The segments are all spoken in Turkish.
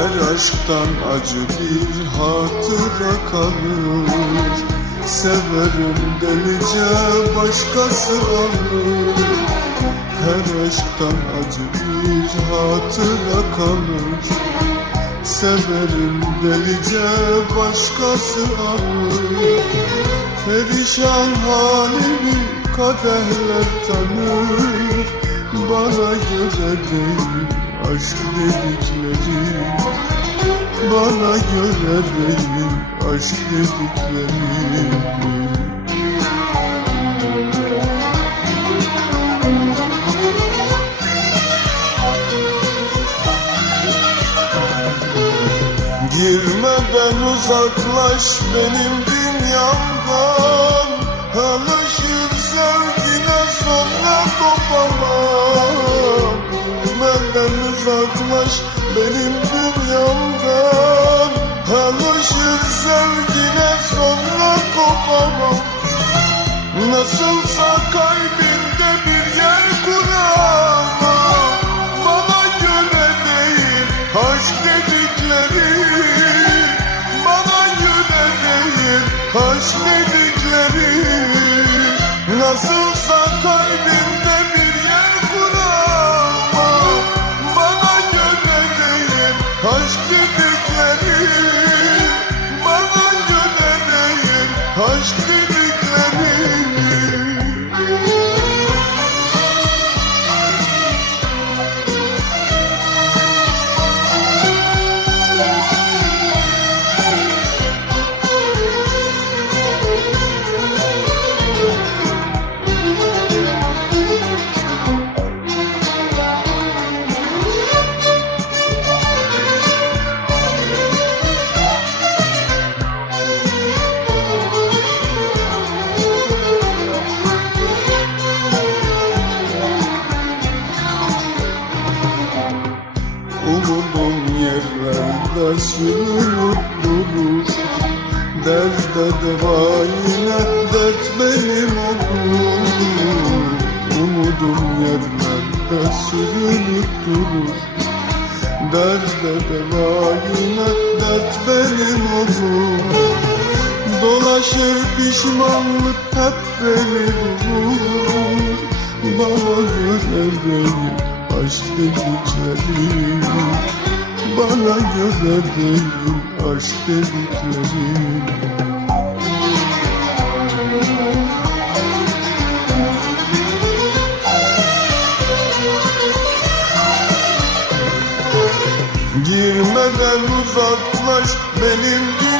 aşktan acı bir hatıra kalır. Severim delice başkası alır Her aşktan acı bir hatıra kalır. Severim delice başkası alır Perişan halimi kadehler tanır. Bana göre değil aşk dedikleri Bana göre değil aşk dedikleri. Girmeden uzaklaş benim dünyamdan Nasılsa kalbimde bir yer kuramam. Bana göre değil aşk dedikleri Bana göre değil aşk dedikleri Nasılsa kalbimde bir yer kuramam. Bana göre değil aşk dedikleri Bana göre değil aşk dedikleri Umudum yerlerde sürünüp durur. Derde deva yine dert benim olur. Umudum yerlerde sürünüp durur. Derde deva yine dert benim olur. Dolaşır pişmanlık hep beni bulur. Bana göre değil aşk dedikleri Bana göre değil aşk dedikleri Girmeden uzaklaş benim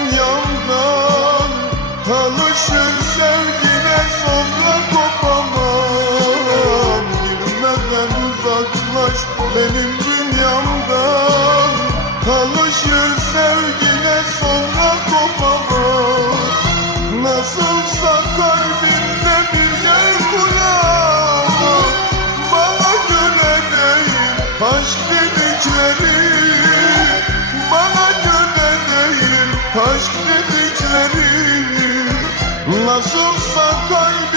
uzaklaş benim dünyamdan Alışır sevgine sonra kopamam Nasılsa kalbimde bir yer kuramam Bana göre değil aşk dedikleri. Bana göre değil aşk dedikleri. Nasılsa kalbimde